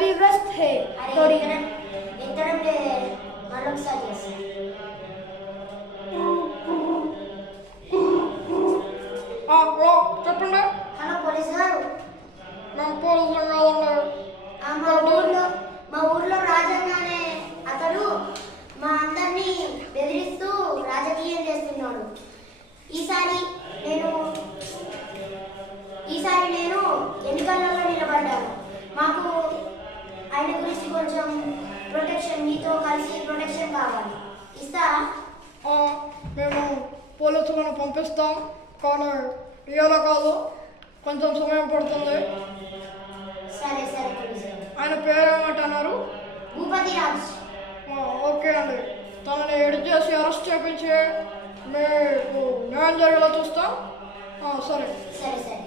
अभी व्यस्त है थोड़ी। ఎత్తడం లేదే మరొకసారి చేస్తా. హలో చెప్పండి. హలో పోలీస్ గారు. మేము పోలీసులు కాదండి. మా ఊర్లో రాజన్న అనే అతడు మా అందరినీ బెదిరిస్తూ రాజకీయం చేస్తున్నాడు. ఈసారి నేను ఎన్నికలలో నిలబడ్డాను. మాకు ఆయన గురించి కొంచెం ప్రొటెక్షన్, మీతో కలిసి ప్రొటెక్షన్ కావాలి. ఇస్తారా? మేము పోలీసులను పంపిస్తాం, కానీ ఇవాళ కాదు, కొంచెం సమయం పడుతుంది. సరే సరే పోలీసు. ఆయన పేరు ఏమంటున్నారు? భూపతి రాజ్. ఓకే అండి, తనని ఎడిట్ చేసి అరెస్ట్ చేపించి మీకు న్యాయం జరిగేలా చూస్తాం. సరే సరే సరే.